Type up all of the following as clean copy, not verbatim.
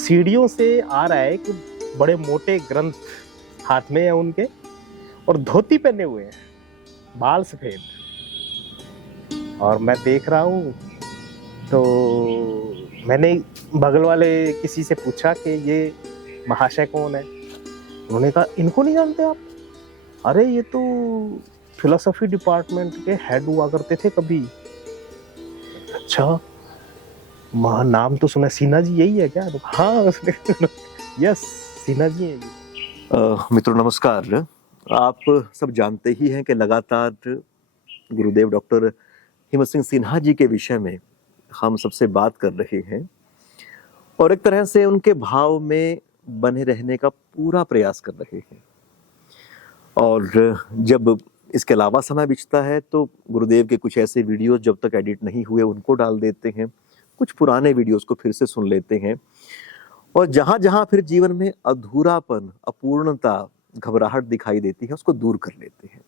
सीढ़ियों से आ रहा है कि बड़े मोटे ग्रंथ हाथ में है उनके और धोती पहने हुए हैं, बाल सफेद। और मैं देख रहा हूँ तो मैंने बगल वाले किसी से पूछा कि ये महाशय कौन है। उन्होंने कहा इनको नहीं जानते आप? अरे ये तो फिलोसफी डिपार्टमेंट के हेड हुआ करते थे कभी। अच्छा, नाम तो सुना, सिन्हा जी यही है क्या? तो हाँ यस, सिन्हा जी है ये। मित्रों नमस्कार। आप सब जानते ही हैं कि लगातार गुरुदेव डॉक्टर हिम्मत सिंह सिन्हा जी के विषय में हम सबसे बात कर रहे हैं और एक तरह से उनके भाव में बने रहने का पूरा प्रयास कर रहे हैं। और जब इसके अलावा समय बीतता है तो गुरुदेव के कुछ ऐसे वीडियोस जब तक एडिट नहीं हुए उनको डाल देते हैं, कुछ पुराने वीडियोस को फिर से सुन लेते हैं और जहां जहां फिर जीवन में अधूरापन, अपूर्णता, घबराहट दिखाई देती है उसको दूर कर लेते हैं।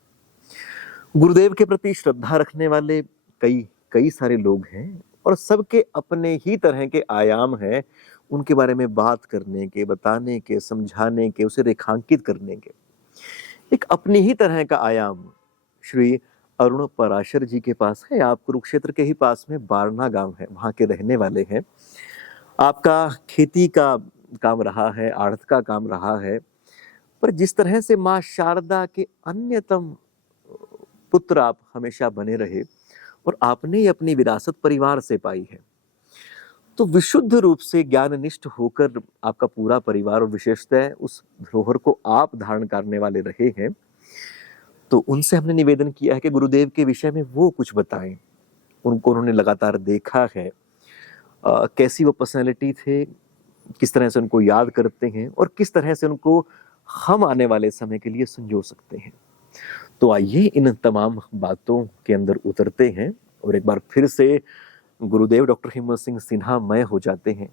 गुरुदेव के प्रति श्रद्धा रखने वाले कई सारे लोग हैं और सबके अपने ही तरह के आयाम हैं उनके बारे में बात करने के, बताने के, समझाने के, उसे रेखांकित करने के। एक अपनी ही तरह का आयाम श्री अरुण पराशर जी के पास है। आप कुरुक्षेत्र के ही पास में बारना गांव है, वहां के रहने वाले हैं। आपका खेती का काम रहा है, आढ़त का काम रहा है, पर जिस तरह से माँ शारदा के अन्यतम पुत्र आप हमेशा बने रहे और आपने ही अपनी विरासत परिवार से पाई है, तो विशुद्ध रूप से ज्ञाननिष्ठ होकर आपका पूरा परिवार और विशेषतः उस धरोहर को आप धारण करने वाले रहे हैं। तो उनसे हमने निवेदन किया है कि गुरुदेव के विषय में वो कुछ बताएं। उनको उन्होंने लगातार देखा है, कैसी वो पर्सनैलिटी थे, किस तरह से उनको याद करते हैं और किस तरह से उनको हम आने वाले समय के लिए संजो सकते हैं। तो आइए इन तमाम बातों के अंदर उतरते हैं और एक बार फिर से गुरुदेव डॉक्टर हिम्मत सिंह सिन्हा मय हो जाते हैं।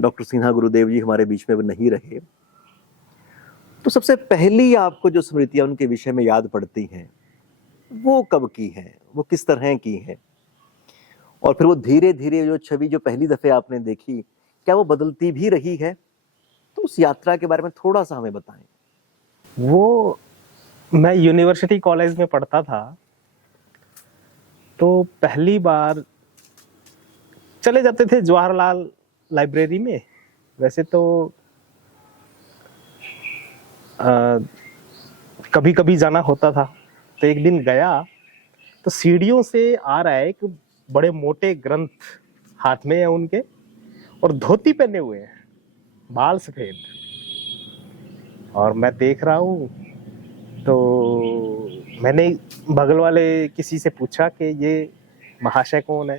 डॉक्टर सिन्हा गुरुदेव जी हमारे बीच में नहीं रहे, तो सबसे पहली आपको जो स्मृतियां उनके विषय में याद पड़ती हैं वो कब की हैं, वो किस तरह की हैं? और फिर वो धीरे धीरे जो छवि जो पहली दफे आपने देखी, क्या वो बदलती भी रही है? तो उस यात्रा के बारे में थोड़ा सा हमें बताएं। वो मैं यूनिवर्सिटी कॉलेज में पढ़ता था तो पहली बार चले जाते थे जवाहरलाल लाइब्रेरी में। वैसे तो कभी कभी जाना होता था, तो एक दिन गया तो सीढ़ियों से आ रहा है कि बड़े मोटे ग्रंथ हाथ में है उनके और धोती पहने हुए हैं, बाल सफेद। और मैं देख रहा हूँ तो मैंने बगल वाले किसी से पूछा कि ये महाशय कौन है।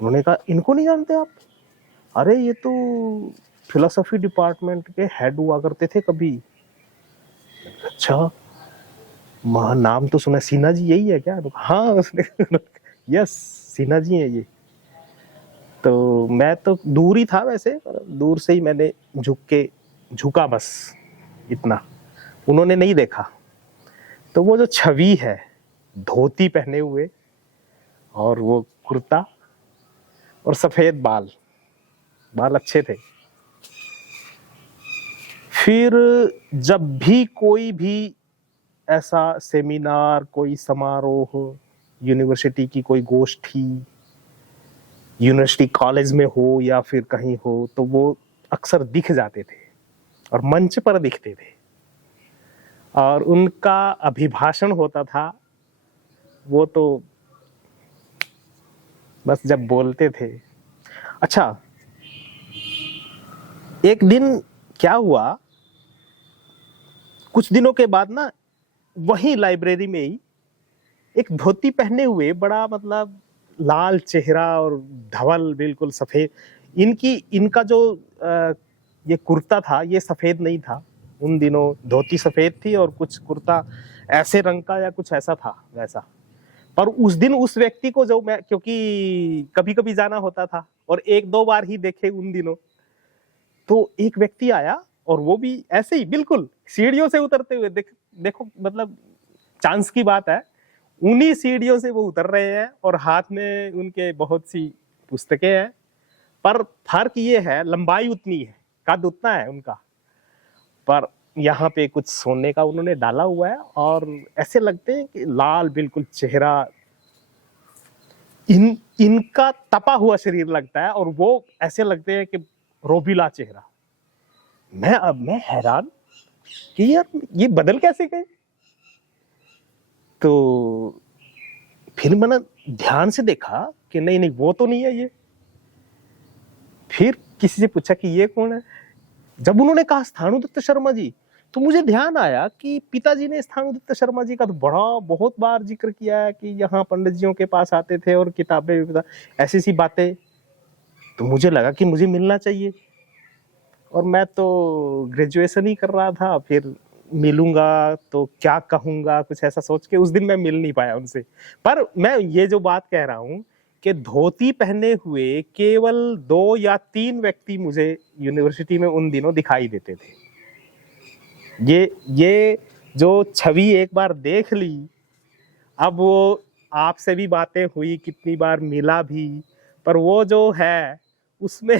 उन्होंने कहा इनको नहीं जानते आप? अरे ये तो फिलोसफी डिपार्टमेंट के हेड हुआ करते थे कभी। अच्छा, नाम तो सुना, सिन्हा जी यही है क्या? तो हाँ यस, सिन्हा जी है ये। तो मैं तो दूर ही था, वैसे दूर से ही मैंने झुका बस इतना, उन्होंने नहीं देखा। तो वो जो छवि है, धोती पहने हुए और वो कुर्ता और सफेद बाल अच्छे थे। फिर जब भी कोई भी ऐसा सेमिनार, कोई समारोह, यूनिवर्सिटी की कोई गोष्ठी यूनिवर्सिटी कॉलेज में हो या फिर कहीं हो, तो वो अक्सर दिख जाते थे और मंच पर दिखते थे और उनका अभिभाषण होता था। वो तो बस जब बोलते थे। अच्छा, एक दिन क्या हुआ, कुछ दिनों के बाद ना वही लाइब्रेरी में ही एक धोती पहने हुए, बड़ा मतलब लाल चेहरा और धवल बिल्कुल सफेद, इनका जो ये कुर्ता था ये सफेद नहीं था। उन दिनों धोती सफेद थी और कुछ कुर्ता ऐसे रंग का या कुछ ऐसा था वैसा। पर उस दिन उस व्यक्ति को, जो मैं क्योंकि कभी कभी जाना होता था और एक दो बार ही देखे उन दिनों, तो एक व्यक्ति आया और वो भी ऐसे ही बिल्कुल सीढ़ियों से उतरते हुए, देखो मतलब चांस की बात है, उन्हीं सीढ़ियों से वो उतर रहे हैं और हाथ में उनके बहुत सी पुस्तकें हैं पर फर्क ये है, लंबाई उतनी है, कद उतना है उनका, पर यहाँ पे कुछ सोने का उन्होंने डाला हुआ है और ऐसे लगते हैं कि लाल बिल्कुल चेहरा, इनका तपा हुआ शरीर लगता है और वो ऐसे लगते हैं कि रोबीला चेहरा। मैं हैरान कि यार ये बदल कैसे गए। तो फिर मैंने ध्यान से देखा कि नहीं नहीं वो तो नहीं है ये। फिर किसी से पूछा कि ये कौन है। जब उन्होंने कहा स्थाणुदत्त शर्मा जी, तो मुझे ध्यान आया कि पिताजी ने स्थाणुदत्त शर्मा जी का तो बहुत बार जिक्र किया है कि यहाँ पंडित जियों के पास आते थे और किताबें, ऐसी सी बातें। तो मुझे लगा कि मुझे मिलना चाहिए, और मैं तो ग्रेजुएशन ही कर रहा था, फिर मिलूंगा तो क्या कहूंगा, कुछ ऐसा सोच के उस दिन मैं मिल नहीं पाया उनसे। पर मैं ये जो बात कह रहा हूँ कि धोती पहने हुए केवल 2 या 3 व्यक्ति मुझे यूनिवर्सिटी में उन दिनों दिखाई देते थे। ये जो छवि एक बार देख ली, अब वो आपसे भी बातें हुई, कितनी बार मिला भी, पर वो जो है उसमें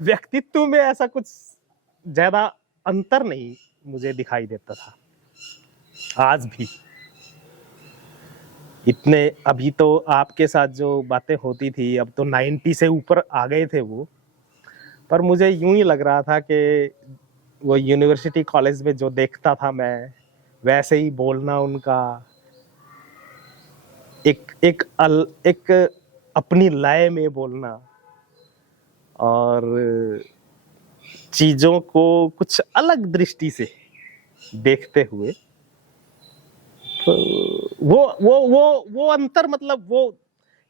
व्यक्तित्व में ऐसा कुछ ज्यादा अंतर नहीं मुझे दिखाई देता था आज भी। इतने अभी तो आपके साथ जो बातें होती थी, अब तो 90 से ऊपर आ गए थे वो, पर मुझे यूं ही लग रहा था कि वो यूनिवर्सिटी कॉलेज में जो देखता था मैं, वैसे ही बोलना उनका, एक अपनी लय में बोलना और चीजों को कुछ अलग दृष्टि से देखते हुए। तो वो अंतर, मतलब वो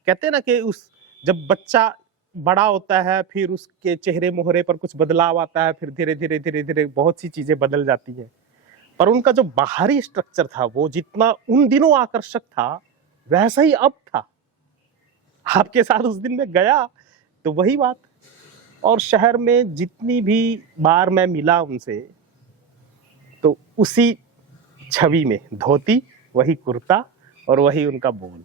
कहते हैं ना कि उस जब बच्चा बड़ा होता है फिर उसके चेहरे मोहरे पर कुछ बदलाव आता है, फिर धीरे धीरे धीरे धीरे बहुत सी चीजें बदल जाती हैं, पर उनका जो बाहरी स्ट्रक्चर था वो जितना उन दिनों आकर्षक था वैसा ही अब था। आपके साथ उस दिन में गया तो वही बात, और शहर में जितनी भी बार मैं मिला उनसे, तो उसी छवि में धोती, वही कुर्ता और वही उनका बोल,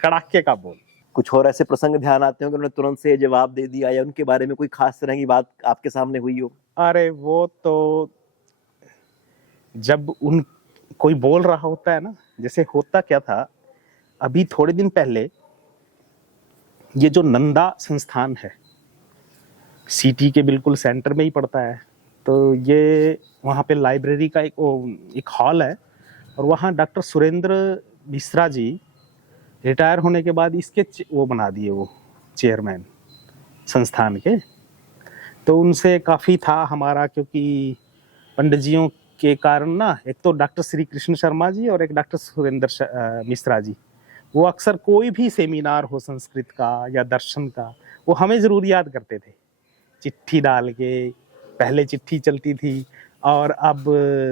कड़ाके का बोल। कुछ और ऐसे प्रसंग ध्यान आते हो कि उन्होंने तुरंत से जवाब दे दिया, या उनके बारे में कोई खास तरह की बात आपके सामने हुई हो? अरे वो तो जब कोई बोल रहा होता है ना, जैसे होता क्या था, अभी थोड़े दिन पहले ये जो नंदा संस्थान है, सिटी के बिल्कुल सेंटर में ही पड़ता है, तो ये वहाँ पे लाइब्रेरी का एक हॉल है, और वहाँ डॉक्टर सुरेंद्र मिश्रा जी रिटायर होने के बाद इसके वो बना दिए, वो चेयरमैन संस्थान के। तो उनसे काफ़ी था हमारा, क्योंकि पंडित जियों के कारण ना, एक तो डॉक्टर श्री कृष्ण शर्मा जी और एक डॉक्टर सुरेंद्र मिश्रा जी, वो अक्सर कोई भी सेमिनार हो संस्कृत का या दर्शन का, वो हमें ज़रूर याद करते थे, चिट्ठी डाल के। पहले चिट्ठी चलती थी और अब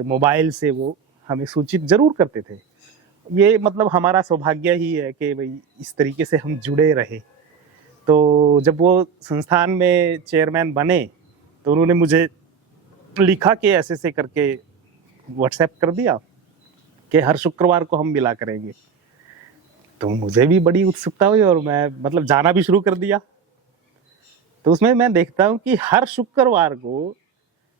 मोबाइल से वो हमें सूचित जरूर करते थे। ये मतलब हमारा सौभाग्य ही है कि भाई इस तरीके से हम जुड़े रहे। तो जब वो संस्थान में चेयरमैन बने तो उन्होंने मुझे लिखा कि ऐसे करके व्हाट्सएप कर दिया कि हर शुक्रवार को हम मिला करेंगे। तो मुझे भी बड़ी उत्सुकता हुई और मैं मतलब जाना भी शुरू कर दिया। तो उसमें मैं देखता हूँ कि हर शुक्रवार को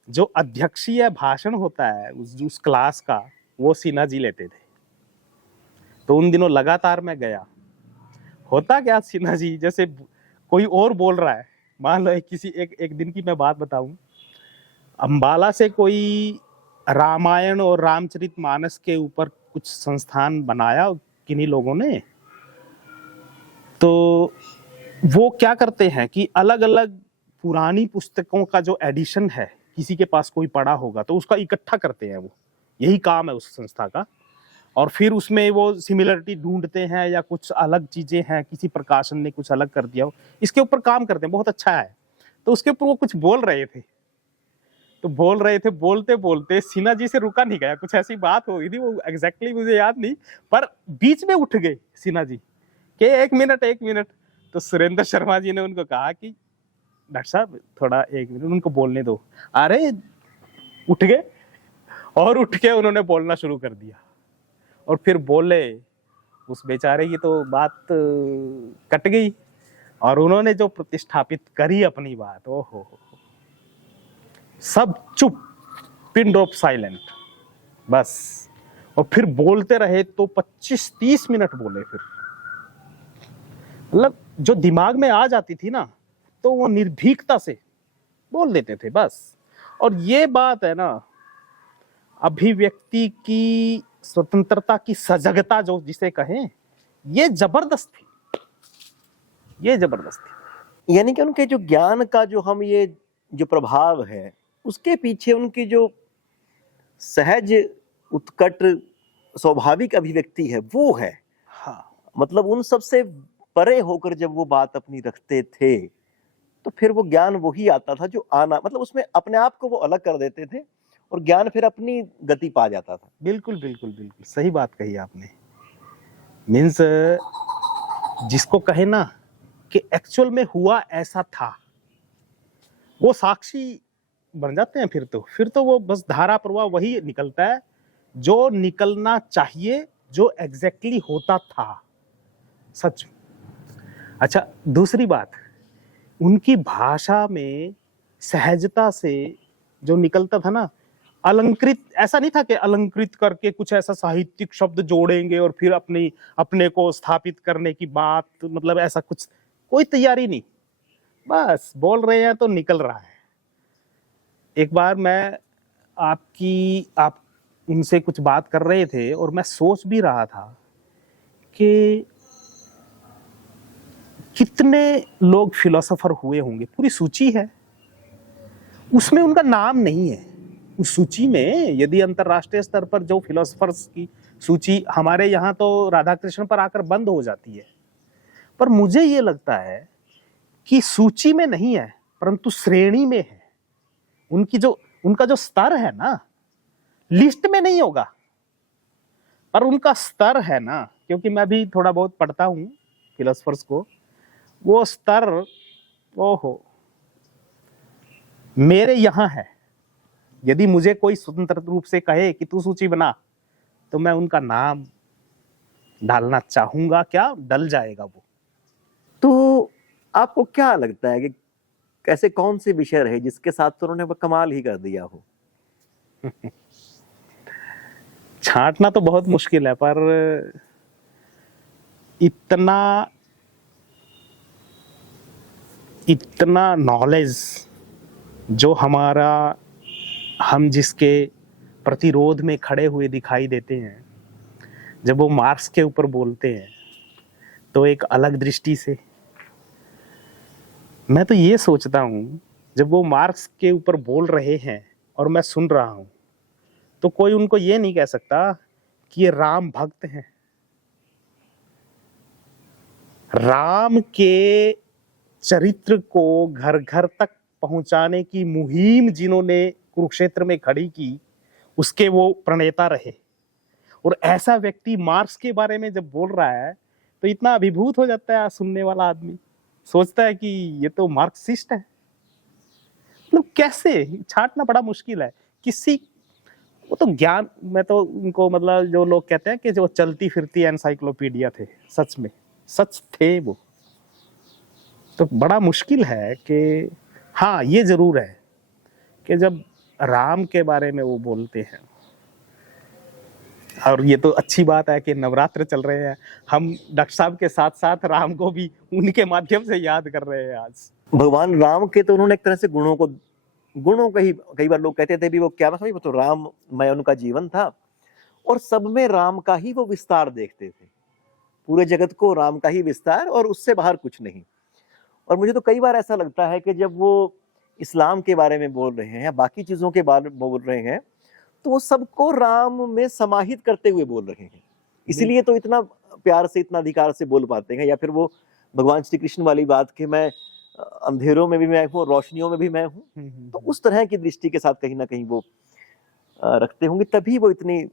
जो अध्यक्षीय भाषण होता है उस क्लास का, वो सिन्हा जी लेते थे। तो उन दिनों लगातार मैं गया। होता क्या, सिन्हा जी जैसे कोई और बोल रहा है, मान लो एक दिन की मैं बात बताऊं, अंबाला से कोई रामायण और रामचरितमानस के ऊपर कुछ संस्थान बनाया किन्हीं लोगों ने। तो वो क्या करते हैं कि अलग अलग पुरानी पुस्तकों का जो एडिशन है, किसी के पास कोई पड़ा होगा तो उसका इकट्ठा करते हैं, वो यही काम है उस संस्था का। और फिर उसमें वो सिमिलरिटी ढूंढते हैं या कुछ अलग चीजें हैं, किसी प्रकाशन ने कुछ अलग कर दिया हो, इसके ऊपर काम करते हैं, बहुत अच्छा है। तो उसके ऊपर वो कुछ बोल रहे थे, तो बोलते बोलते सिन्हा जी से रुका नहीं गया। कुछ ऐसी बात हो गई थी, वो एग्जैक्टली मुझे याद नहीं, पर बीच में उठ गए सिन्हा जी कि एक मिनट। तो सुरेंद्र शर्मा जी ने उनको कहा कि डॉक्टर साहब थोड़ा 1 मिनट उनको बोलने दो। अरे उठ गए और उठ के उन्होंने बोलना शुरू कर दिया और फिर बोले। उस बेचारे की तो बात कट गई और उन्होंने जो प्रतिष्ठापित करी अपनी बात, ओ हो, सब चुप, पिन ड्रॉप साइलेंट, बस। और फिर बोलते रहे तो 25-30 मिनट बोले। फिर मतलब जो दिमाग में आ जाती थी ना, तो वो निर्भीकता से बोल देते थे बस। और ये बात है ना, अभिव्यक्ति की स्वतंत्रता की सजगता जो जिसे कहें, ये जबरदस्त थी, ये जबरदस्त थी। यानी कि उनके जो ज्ञान का जो हम ये जो प्रभाव है, उसके पीछे उनकी जो सहज उत्कट स्वाभाविक अभिव्यक्ति है वो है। हाँ, मतलब उन सब से परे होकर जब वो बात अपनी रखते थे, तो फिर वो ज्ञान वही आता था जो आना, मतलब उसमें अपने आप को वो अलग कर देते थे और ज्ञान फिर अपनी गति पा जाता था। बिल्कुल बिल्कुल बिल्कुल सही बात कही आपने। मीन्स जिसको कहे ना कि एक्चुअल में हुआ ऐसा था, वो साक्षी बन जाते हैं। फिर तो वो बस धारा प्रवाह वही निकलता है जो निकलना चाहिए, जो एग्जैक्टली होता था सच में। अच्छा, दूसरी बात, उनकी भाषा में सहजता से जो निकलता था ना, अलंकृत, ऐसा नहीं था कि अलंकृत करके कुछ ऐसा साहित्यिक शब्द जोड़ेंगे और फिर अपने को स्थापित करने की बात, मतलब ऐसा कुछ कोई तैयारी नहीं, बस बोल रहे हैं तो निकल रहा है। एक बार मैं आप उनसे कुछ बात कर रहे थे और मैं सोच भी रहा था कि कितने लोग फिलोसोफर हुए होंगे, पूरी सूची है, उसमें उनका नाम नहीं है। उस सूची में यदि अंतरराष्ट्रीय स्तर पर जो फिलोसोफर्स की सूची, हमारे यहाँ तो राधा कृष्ण पर आकर बंद हो जाती है, पर मुझे ये लगता है कि सूची में नहीं है परंतु श्रेणी में है। उनका जो स्तर है ना, लिस्ट में नहीं होगा पर उनका स्तर है ना, क्योंकि मैं भी थोड़ा बहुत पढ़ता हूँ फिलोसोफर्स को, वो स्तर, ओहो, मेरे यहाँ है। यदि मुझे कोई स्वतंत्र रूप से कहे कि तू सूची बना, तो मैं उनका नाम डालना चाहूंगा, क्या डल जाएगा वो। तो आपको क्या लगता है कि ऐसे कौन से विषय रहे जिसके साथ तो उन्होंने कमाल ही कर दिया हो? छांटना तो बहुत मुश्किल है, पर इतना नॉलेज जो हम जिसके प्रतिरोध में खड़े हुए दिखाई देते हैं, जब वो मार्क्स के ऊपर बोलते हैं तो एक अलग दृष्टि से, मैं तो ये सोचता हूँ, जब वो मार्क्स के ऊपर बोल रहे हैं और मैं सुन रहा हूँ, तो कोई उनको ये नहीं कह सकता कि ये राम भक्त हैं। राम के चरित्र को घर घर तक पहुंचाने की मुहिम जिन्होंने कुरुक्षेत्र में खड़ी की, उसके वो प्रणेता रहे। और ऐसा व्यक्ति मार्क्स के बारे में जब बोल रहा है तो इतना अभिभूत हो जाता है सुनने वाला आदमी, सोचता है कि ये तो मार्क्सिस्ट है। मतलब कैसे छांटना बड़ा मुश्किल है किसी, वो तो ज्ञान, मैं तो उनको, मतलब जो लोग कहते हैं कि जो चलती फिरती एनसाइक्लोपीडिया थे, सच में सच थे वो। तो बड़ा मुश्किल है कि हाँ, ये जरूर है कि जब राम के बारे में वो बोलते हैं, और ये तो अच्छी बात है कि नवरात्र चल रहे हैं, हम डॉक्टर साहब के साथ साथ राम को भी उनके माध्यम से याद कर रहे हैं आज। भगवान राम के तो उन्होंने एक तरह से गुणों का ही, कई बार लोग कहते थे भी वो क्या था, वो तो राममय उनका जीवन था और सब में राम का ही वो विस्तार देखते थे, पूरे जगत को राम का ही विस्तार और उससे बाहर कुछ नहीं। और मुझे तो कई बार ऐसा लगता है कि जब वो इस्लाम के बारे में बोल रहे हैं या बाकी चीजों के बारे में बोल रहे हैं, तो वो सबको राम में समाहित करते हुए बोल रहे हैं, इसीलिए तो इतना प्यार से, इतना अधिकार से बोल पाते हैं। या फिर वो भगवान श्री कृष्ण वाली बात कि मैं अंधेरों में भी मैं हूँ, रोशनियों में भी मैं हूँ, तो उस तरह की दृष्टि के साथ कहीं ना कहीं वो रखते होंगे, तभी वो इतनी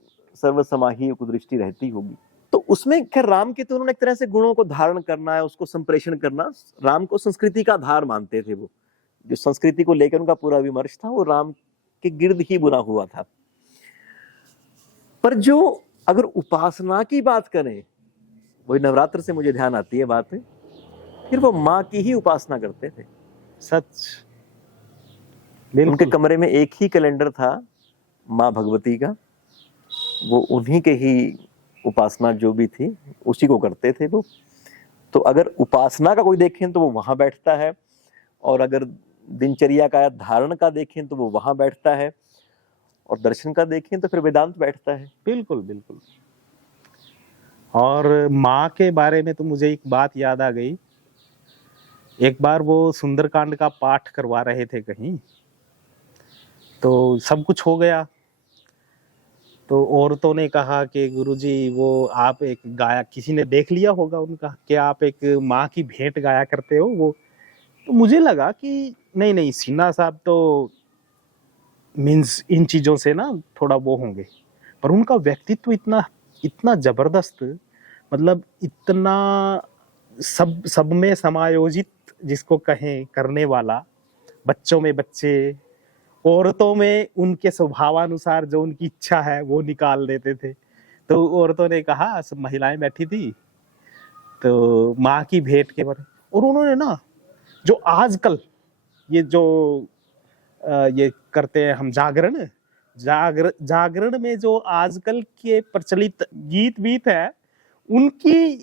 सर्वसमाही दृष्टि रहती होगी। तो उसमें खैर राम के तो उन्होंने एक तरह से गुणों को धारण करना है, उसको संप्रेषण करना, राम को संस्कृति का आधार मानते थे वो, जो संस्कृति को लेकर उनका पूरा विमर्श था वो राम के गिर्द ही बुना हुआ था। पर जो अगर उपासना की बात करें, वही नवरात्र से मुझे ध्यान आती है बात, फिर वो माँ की ही उपासना करते थे। सच, उनके बिल्कुल। कमरे में एक ही कैलेंडर था माँ भगवती का, वो उन्हीं के ही उपासना जो भी थी उसी को करते थे वो। तो अगर उपासना का कोई देखें तो वो वहां बैठता है, और अगर दिनचर्या का धारण का देखें तो वो वहां बैठता है, और दर्शन का देखें तो फिर वेदांत बैठता है। बिल्कुल बिल्कुल। और माँ के बारे में तो मुझे एक बात याद आ गई। एक बार वो सुंदरकांड का पाठ करवा रहे थे कहीं, तो सब कुछ हो गया। तो औरतों ने कहा कि गुरुजी वो आप एक गाया, किसी ने देख लिया होगा उनका कि आप एक माँ की भेंट गाया करते हो वो। तो मुझे लगा कि नहीं नहीं, सिन्हा साहब तो मीन्स इन चीजों से ना थोड़ा वो होंगे, पर उनका व्यक्तित्व इतना इतना जबरदस्त, मतलब इतना सब में समायोजित जिसको कहें करने वाला, बच्चों में बच्चे, औरतों में उनके स्वभावानुसार जो उनकी इच्छा है वो निकाल देते थे। तो औरतों ने कहा, सब महिलाएं बैठी थी, तो माँ की भेंट के बारे, और उन्होंने ना जो आजकल ये जो ये करते हैं हम जागरण, जागरण में जो आजकल के प्रचलित गीत वीत है, उनकी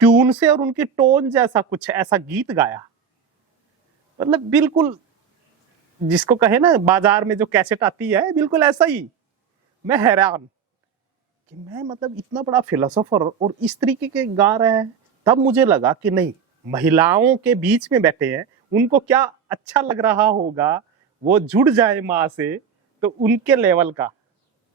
ट्यून से और उनकी टोन जैसा कुछ ऐसा गीत गाया। मतलब बिल्कुल जिसको कहे ना बाजार में जो कैसेट आती है, बिल्कुल ऐसा ही। मैं हैरान कि मैं मतलब इतना बड़ा फिलोसोफर और इस तरीके के गा रहे हैं। तब मुझे लगा कि नहीं, महिलाओं के बीच में बैठे हैं, उनको क्या अच्छा लग रहा होगा, वो जुड़ जाए माँ से तो उनके लेवल का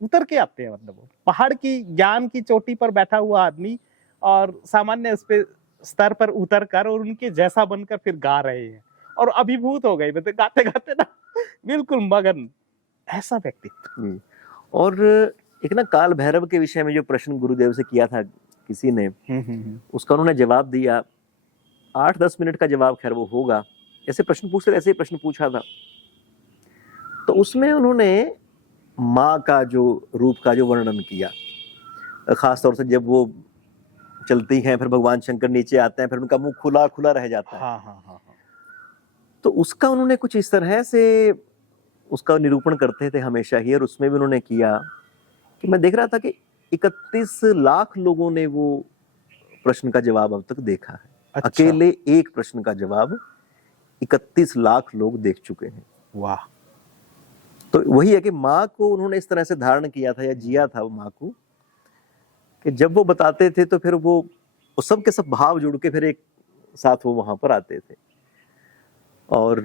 उतर के आते हैं। मतलब वो पहाड़ की ज्ञान की चोटी पर बैठा हुआ आदमी और सामान्य उस पे स्तर पर उतर कर और उनके जैसा बनकर फिर गा रहे हैं, और अभिभूत हो गए मतलब गाते गाते ना, बिल्कुल मगन, ऐसा व्यक्तित्व। और एक ना काल भैरव के विषय में जो प्रश्न गुरुदेव से किया था किसी ने, उसका उन्होंने जवाब दिया। 8-10 मिनट का जवाब, खैर वो होगा, ऐसे प्रश्न पूछते ऐसे प्रश्न पूछा था। तो उसमें उन्होंने माँ का जो रूप का जो वर्णन किया, खास तौर से जब वो चलती हैं, फिर भगवान शंकर नीचे आते हैं, फिर उनका मुंह खुला खुला रह जाता है। हाँ हाँ हाँ हाँ। तो उसका उन्होंने कुछ इस तरह से उसका निरूपण करते थे हमेशा ही, और उसमें भी उन्होंने किया कि मैं देख रहा था कि 31 लाख लोगों ने वो प्रश्न का जवाब अब तक देखा है। अच्छा। अकेले एक प्रश्न का जवाब 31 लाख लोग देख चुके हैं। वाह। तो वही है कि माँ को उन्होंने इस तरह से धारण किया था या जिया था वो माँ को, कि जब वो बताते थे तो फिर वो सब के सब भाव जुड़ के फिर एक साथ वो वहां पर आते थे। और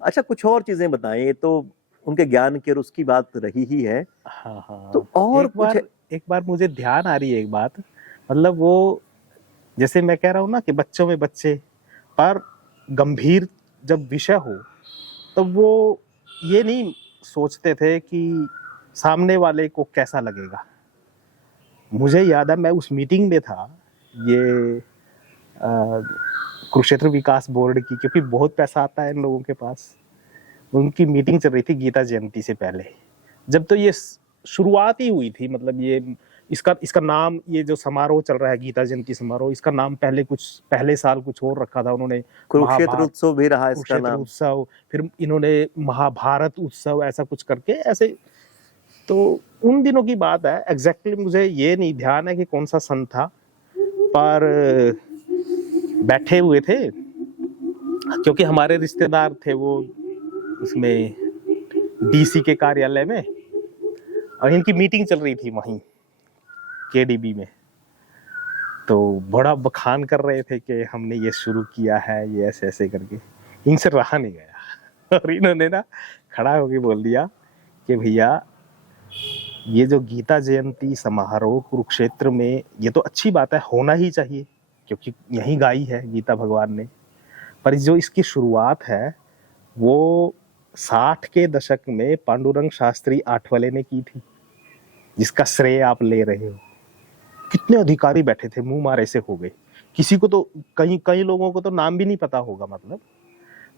अच्छा, कुछ और चीजें बताएं, तो उनके ज्ञान की और उसकी बात रही ही है। हाँ हाँ। तो और एक बार मुझे ध्यान आ रही है एक बात, मतलब वो जैसे मैं कह रहा हूँ ना कि बच्चों में बच्चे, पर गंभीर जब विषय हो तो वो ये नहीं सोचते थे कि सामने वाले को कैसा लगेगा। मुझे याद है मैं उस मीटिंग में था, ये कुरुक्षेत्र विकास बोर्ड की, क्योंकि बहुत पैसा आता है इन लोगों के पास। उनकी मीटिंग चल रही थी गीता जयंती से पहले, जब तो ये शुरुआत ही हुई थी। मतलब ये इसका नाम, ये जो समारोह चल रहा है गीता जयंती समारोह, इसका नाम पहले साल कुछ और रखा था उन्होंने, कुरुक्षेत्र उत्सव भी रहा इसका नाम, उत्सव, फिर इन्होंने महाभारत उत्सव ऐसा कुछ करके ऐसे। तो उन दिनों की बात है, एग्जैक्टली मुझे ये नहीं ध्यान है कि कौन सा सन था, पर बैठे हुए थे क्योंकि हमारे रिश्तेदार थे वो उसमें डीसी के कार्यालय में, और इनकी मीटिंग चल रही थी वहीं केडीबी में। तो बड़ा बखान कर रहे थे कि हमने ये शुरू किया है, ये ऐसे ऐसे करके। इनसे रहा नहीं गया और इन्होंने ना खड़ा होके बोल दिया कि भैया ये जो गीता जयंती समारोह कुरुक्षेत्र में, ये तो अच्छी बात है, होना ही चाहिए क्योंकि यही गाई है गीता भगवान ने, पर जो इसकी शुरुआत है वो 60 के दशक में पांडुरंग शास्त्री आठवले ने की थी, जिसका श्रेय आप ले रहे हो। कितने अधिकारी बैठे थे, मुंह मारे से हो गए, किसी को तो कई लोगों को तो नाम भी नहीं पता होगा। मतलब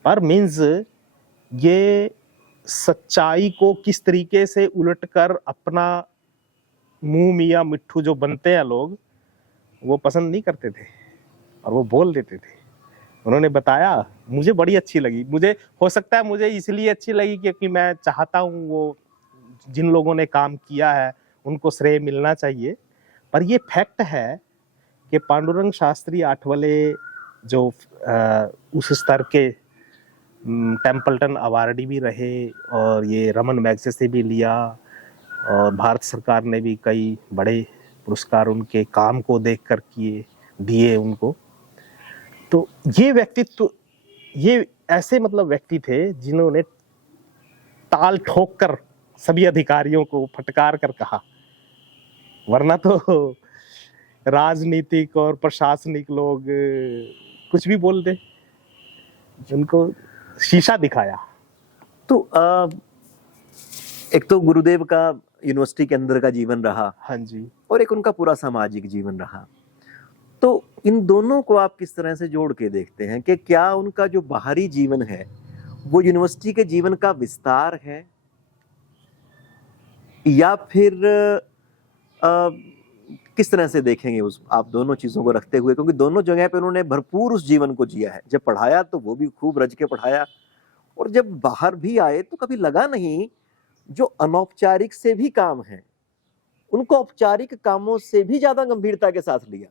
पर मीन्स ये सच्चाई को किस तरीके से उलटकर अपना मुंह मियां मिट्ठू जो बनते हैं लोग, वो पसंद नहीं करते थे और वो बोल देते थे। उन्होंने बताया, मुझे बड़ी अच्छी लगी। मुझे हो सकता है मुझे इसलिए अच्छी लगी क्योंकि मैं चाहता हूँ वो जिन लोगों ने काम किया है उनको श्रेय मिलना चाहिए। पर ये फैक्ट है कि पांडुरंग शास्त्री आठवले जो उस स्तर के टेम्पल्टन अवार्डी भी रहे और ये रमन मैग्सेसे भी लिया और भारत सरकार ने भी कई बड़े पुरस्कार उनके काम को देखकर दिए उनको। तो ये व्यक्तित्व, ये ऐसे मतलब व्यक्ति थे जिन्होंने ताल ठोक कर सभी अधिकारियों को फटकार कर कहा, वरना तो राजनीतिक और प्रशासनिक लोग कुछ भी बोल दे। उनको शीशा दिखाया। तो एक तो गुरुदेव का यूनिवर्सिटी के अंदर का जीवन रहा, हाँ जी, और एक उनका पूरा सामाजिक जीवन रहा। तो इन दोनों को आप किस तरह से जोड़ के देखते हैं कि क्या उनका जो बाहरी जीवन है वो यूनिवर्सिटी के जीवन का विस्तार है, या फिर किस तरह से देखेंगे उस आप दोनों चीजों को रखते हुए? क्योंकि दोनों जगह पे उन्होंने भरपूर उस जीवन को जिया है। जब पढ़ाया तो वो भी खूब रज के पढ़ाया, और जब बाहर भी आए तो कभी लगा नहीं जो अनौपचारिक से भी काम है उनको औपचारिक कामों से भी ज्यादा गंभीरता के साथ लिया।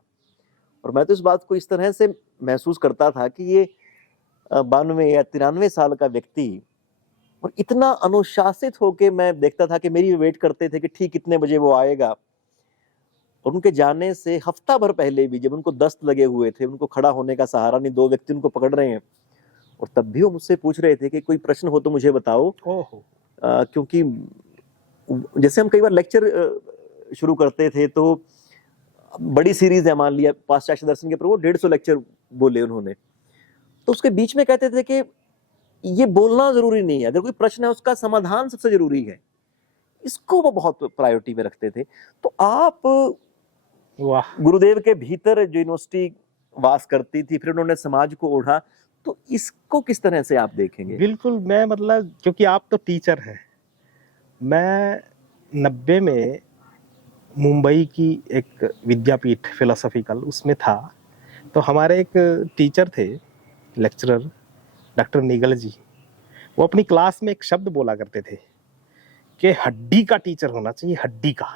और मैं तो इस बात को इस तरह से महसूस करता था कि ये 92 या 93 साल का व्यक्ति, और इतना अनुशासित होके मैं देखता था कि मेरी वेट करते थे कि ठीक कितने बजे वो आएगा। और उनके जाने से हफ्ता भर पहले भी जब उनको दस्त लगे हुए थे, उनको खड़ा होने का सहारा नहीं, 2 व्यक्ति उनको पकड़ रहे हैं, और तब भी वो मुझसे पूछ रहे थे कि कोई प्रश्न हो तो मुझे बताओ। क्योंकि जैसे हम कई बार लेक्चर शुरू करते थे तो बड़ी सीरीज है, मान लिया पाश्चात्य दर्शन के ऊपर, वो 150 लेक्चर बोले उन्होंने, तो उसके बीच में कहते थे कि ये बोलना जरूरी नहीं है, अगर कोई प्रश्न है उसका समाधान सबसे जरूरी है। इसको वो बहुत प्रायोरिटी में रखते थे। तो आप गुरुदेव के भीतर जो यूनिवर्सिटी वास करती थी, फिर उन्होंने समाज को ओढ़ा, तो इसको किस तरह से आप देखेंगे? बिल्कुल, मैं मतलब क्योंकि आप तो टीचर हैं, मैं 90 में मुंबई की एक विद्यापीठ फिलोसॉफिकल उसमें था। तो हमारे एक टीचर थे, लेक्चरर डॉक्टर निगल जी, वो अपनी क्लास में एक शब्द बोला करते थे कि हड्डी का टीचर होना चाहिए, हड्डी का।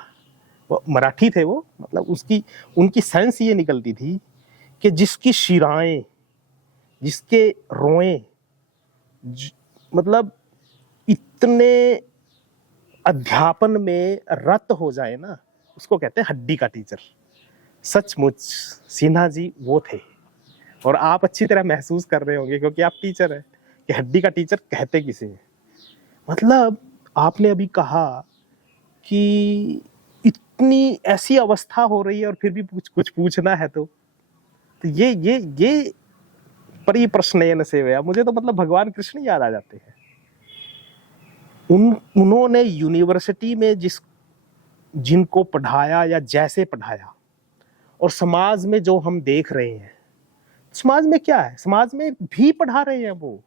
वो मराठी थे वो, मतलब उनकी सेंस ये निकलती थी कि जिसकी शिराएं, जिसके रोएं मतलब इतने अध्यापन में रत हो जाए ना, उसको कहते हैं हड्डी का टीचर। सचमुच सिन्हा जी वो थे, और आप अच्छी तरह महसूस कर रहे होंगे क्योंकि आप टीचर हैं कि हड्डी का टीचर कहते किसे हैं। मतलब आपने अभी कहा कि इतनी ऐसी अवस्था हो रही है और फिर भी कुछ पूछना है तो ये परिप्रश्नयन सेवया, मुझे तो मतलब भगवान कृष्ण याद आ जाते हैं। उन्होंने यूनिवर्सिटी में जिनको पढ़ाया या जैसे पढ़ाया, और समाज में जो हम देख रहे हैं, समाज में क्या है, समाज में भी पढ़ा रहे हैं वो,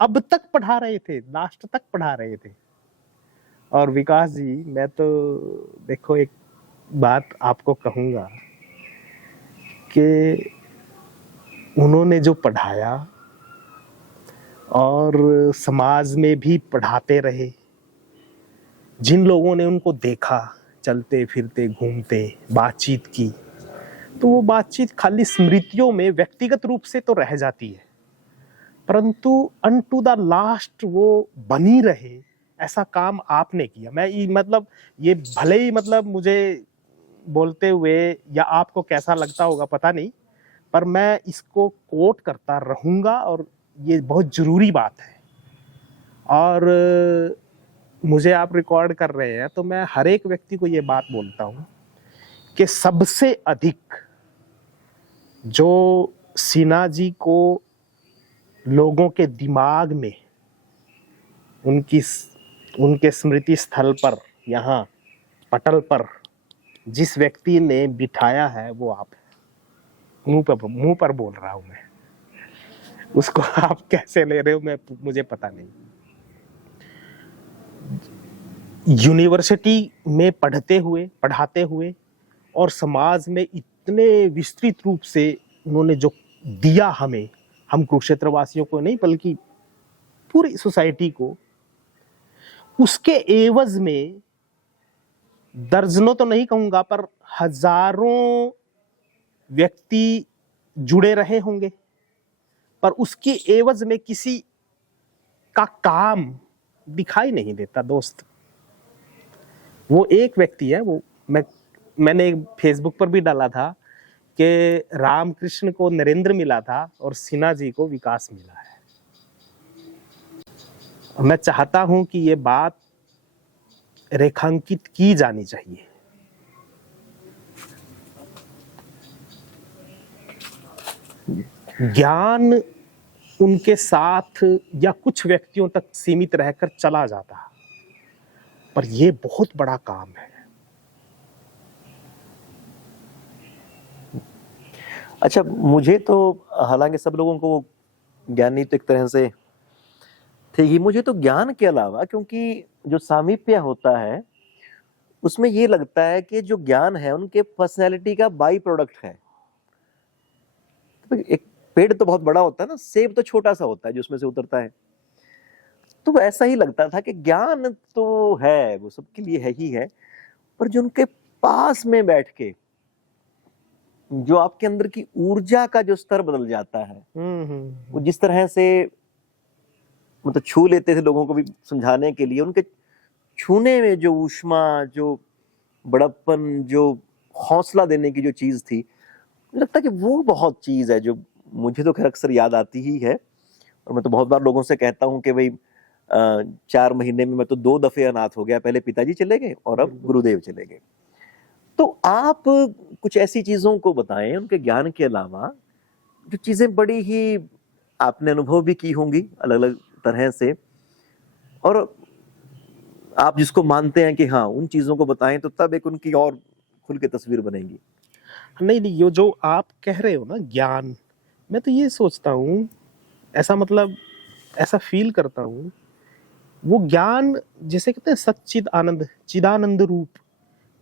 अब तक पढ़ा रहे थे, लास्ट तक पढ़ा रहे थे। और विकास जी, मैं तो देखो एक बात आपको कहूंगा कि उन्होंने जो पढ़ाया और समाज में भी पढ़ाते रहे, जिन लोगों ने उनको देखा चलते फिरते घूमते, बातचीत की, तो वो बातचीत खाली स्मृतियों में व्यक्तिगत रूप से तो रह जाती है, परंतु अनटू द लास्ट वो बनी रहे, ऐसा काम आपने किया। मैं मतलब ये भले ही मतलब मुझे बोलते हुए या आपको कैसा लगता होगा पता नहीं, पर मैं इसको कोट करता रहूंगा और ये बहुत जरूरी बात है। और मुझे आप रिकॉर्ड कर रहे हैं तो मैं हर एक व्यक्ति को ये बात बोलता हूं कि सबसे अधिक जो सिन्हा जी को लोगों के दिमाग में उनके स्मृति स्थल पर, यहाँ पटल पर जिस व्यक्ति ने बिठाया है वो आप हैं। मुंह पर बोल रहा हूं मैं, उसको आप कैसे ले रहे हो मुझे पता नहीं। यूनिवर्सिटी में पढ़ाते हुए और समाज में इतने विस्तृत रूप से उन्होंने जो दिया हमें, हम कुरुक्षेत्र वासियों को नहीं बल्कि पूरी सोसाइटी को, उसके एवज में दर्जनों तो नहीं कहूंगा पर हजारों व्यक्ति जुड़े रहे होंगे, पर उसके एवज में किसी का काम दिखाई नहीं देता दोस्त। वो एक व्यक्ति है, वो मैंने फेसबुक पर भी डाला था कि रामकृष्ण को नरेंद्र मिला था और सिन्हा जी को विकास मिला है। और मैं चाहता हूं कि ये बात रेखांकित की जानी चाहिए। ज्ञान उनके साथ या कुछ व्यक्तियों तक सीमित रहकर चला जाता, पर यह बहुत बड़ा काम है। अच्छा, मुझे तो हालांकि सब लोगों को ज्ञानी तो एक तरह से थे ही, मुझे तो ज्ञान के अलावा, क्योंकि जो सामीप्य होता है उसमें ये लगता है कि जो ज्ञान है उनके पर्सनैलिटी का बाई प्रोडक्ट है। तो एक पेड़ तो बहुत बड़ा होता है ना, सेब तो छोटा सा होता है जो उसमें से उतरता है। तो ऐसा ही लगता था कि ज्ञान तो है, वो सबके लिए है ही है, पर जो उनके पास में बैठ के जो आपके अंदर की ऊर्जा का जो स्तर बदल जाता है, वो जिस तरह से मतलब छू लेते थे लोगों को भी समझाने के लिए, उनके छूने में जो ऊष्मा, जो बड़प्पन, जो हौसला देने की जो चीज थी, मुझे लगता है कि वो बहुत चीज है जो मुझे तो खैर अक्सर याद आती ही है। और मैं तो बहुत बार लोगों से कहता हूँ कि भाई 4 महीने में मैं तो 2 दफे अनाथ हो गया, पहले पिताजी चले गए और अब गुरुदेव चले गए। तो आप कुछ ऐसी चीजों को बताएं उनके ज्ञान के अलावा, जो चीजें बड़ी ही आपने अनुभव भी की होंगी अलग अलग तरह से, और आप जिसको मानते हैं कि हाँ उन चीजों को बताएं तो तब एक उनकी और खुल के तस्वीर बनेगी। नहीं, ये जो आप कह रहे हो ना ज्ञान, मैं तो ये सोचता हूँ, ऐसा मतलब ऐसा फील करता हूँ, वो ज्ञान जैसे कहते हैं सच्चिद आनंद, चिदानंद रूप,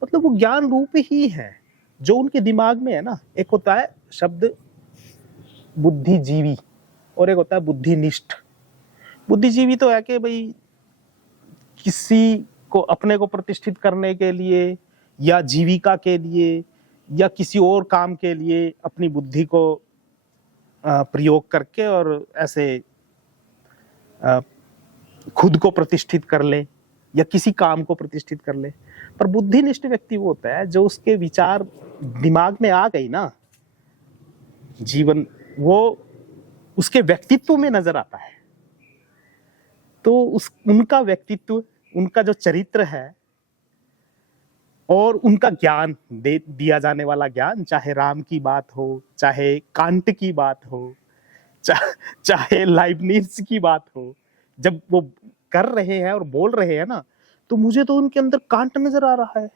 मतलब वो ज्ञान रूप ही है जो उनके दिमाग में है ना। एक होता है शब्द बुद्धिजीवी और एक होता है बुद्धिनिष्ठ। बुद्धिजीवी तो है कि भाई किसी को अपने को प्रतिष्ठित करने के लिए या जीविका के लिए या किसी और काम के लिए अपनी बुद्धि को प्रयोग करके और ऐसे खुद को प्रतिष्ठित कर ले या किसी काम को प्रतिष्ठित कर ले। पर बुद्धिनिष्ठ व्यक्ति वो होता है जो उसके विचार दिमाग में आ गई ना, जीवन वो उसके व्यक्तित्व में नजर आता है। तो उनका व्यक्तित्व, उनका जो चरित्र है और उनका ज्ञान दिया जाने वाला ज्ञान, चाहे राम की बात हो, चाहे कांट की बात हो, चाहे लाइबनिट्ज की बात हो, जब वो कर रहे हैं और बोल रहे हैं ना, तो मुझे तो उनके अंदर कांट नजर आ रहा है,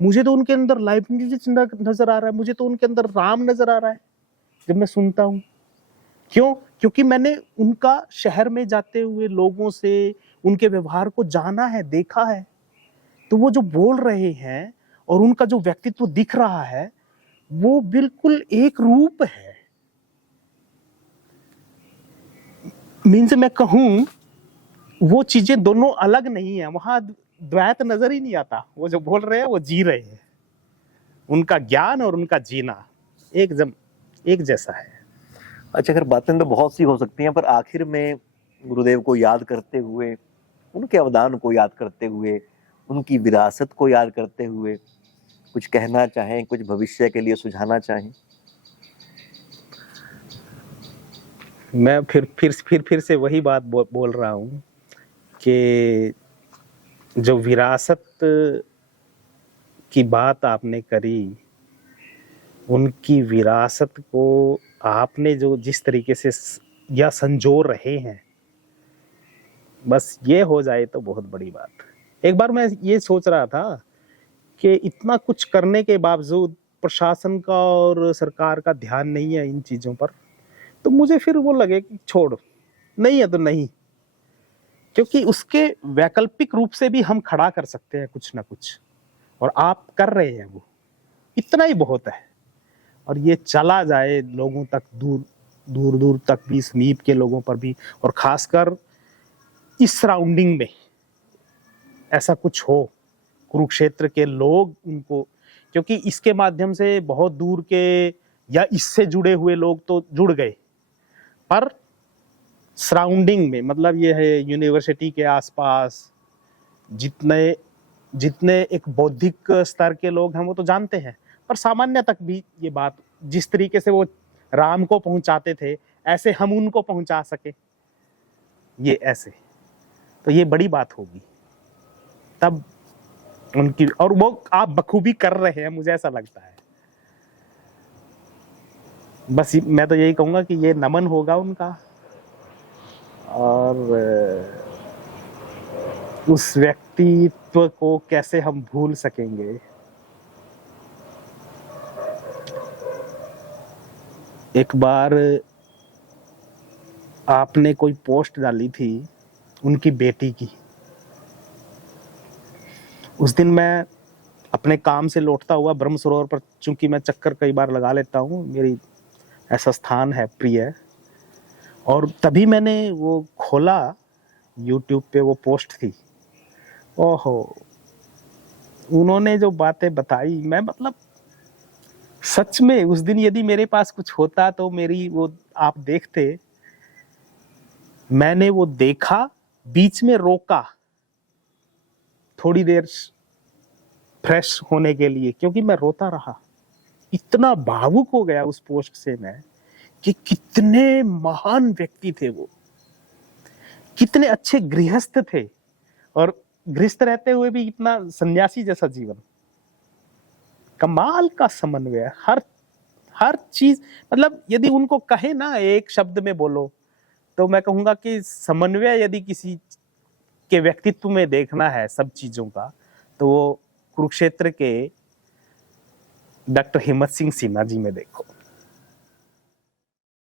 मुझे तो उनके अंदर लाइबनिट्ज नजर आ रहा है, मुझे तो उनके अंदर राम नजर आ रहा है जब मैं सुनता हूं। क्यों? क्योंकि मैंने उनका शहर में जाते हुए लोगों से उनके व्यवहार को जाना है, देखा है। तो वो जो बोल रहे हैं और उनका जो व्यक्तित्व दिख रहा है वो बिल्कुल एक रूप है। मीन्स मैं कहूं वो चीजें दोनों अलग नहीं है, वहां द्वैत नजर ही नहीं आता। वो जो बोल रहे हैं वो जी रहे हैं, उनका ज्ञान और उनका जीना एक जैसा है। अच्छा, अगर बातें तो बहुत सी हो सकती हैं, पर आखिर में गुरुदेव को याद करते हुए, उनके अवदान को याद करते हुए, उनकी विरासत को याद करते हुए कुछ कहना चाहें, कुछ भविष्य के लिए सुझाना चाहें? मैं फिर से वही बात बोल रहा हूं कि जो विरासत की बात आपने करी, उनकी विरासत को आपने जो जिस तरीके से या संजोर रहे हैं, बस ये हो जाए तो बहुत बड़ी बात। एक बार मैं ये सोच रहा था कि इतना कुछ करने के बावजूद प्रशासन का और सरकार का ध्यान नहीं है इन चीजों पर, तो मुझे फिर वो लगे कि छोड़, नहीं है तो नहीं, क्योंकि उसके वैकल्पिक रूप से भी हम खड़ा कर सकते हैं कुछ ना कुछ, और आप कर रहे हैं, वो इतना ही बहुत है। और ये चला जाए लोगों तक दूर, दूर दूर तक भी, समीप के लोगों पर भी, और खासकर इस सराउंडिंग में ऐसा कुछ हो, कुरुक्षेत्र के लोग उनको, क्योंकि इसके माध्यम से बहुत दूर के या इससे जुड़े हुए लोग तो जुड़ गए, पर सराउंडिंग में, मतलब ये है यूनिवर्सिटी के आसपास जितने जितने एक बौद्धिक स्तर के लोग हैं वो तो जानते हैं, पर सामान्य तक भी ये बात, जिस तरीके से वो राम को पहुंचाते थे ऐसे हम उनको पहुंचा सके, ये ऐसे, तो ये बड़ी बात होगी तब उनकी, और वो आप बखूबी कर रहे हैं, मुझे ऐसा लगता है। बस मैं तो यही कहूंगा कि ये नमन होगा उनका, और उस व्यक्तित्व को कैसे हम भूल सकेंगे। एक बार आपने कोई पोस्ट डाली थी उनकी बेटी की, उस दिन मैं अपने काम से लौटता हुआ ब्रह्म सरोवर पर, चूंकि मैं चक्कर कई बार लगा लेता हूँ, मेरी ऐसा स्थान है प्रिय, और तभी मैंने वो खोला, YouTube पे वो पोस्ट थी। ओहो, उन्होंने जो बातें बताई, मैं मतलब सच में उस दिन यदि मेरे पास कुछ होता तो मेरी वो आप देखते, मैंने वो देखा, बीच में रोका थोड़ी देर फ्रेश होने के लिए, क्योंकि मैं रोता रहा, इतना भावुक हो गया उस पोस्ट से मैं, कि कितने महान व्यक्ति थे वो, कितने अच्छे गृहस्थ थे, और गृहस्थ रहते हुए भी इतना सन्यासी जैसा जीवन, कमाल का समन्वय, हर चीज, मतलब यदि उनको कहे ना एक शब्द में बोलो, तो मैं कहूंगा कि समन्वय यदि किसी के व्यक्तित्व में देखना है सब चीजों का, तो वो कुरुक्षेत्र के डॉक्टर हिम्मत सिंह सिन्हा जी में देखो।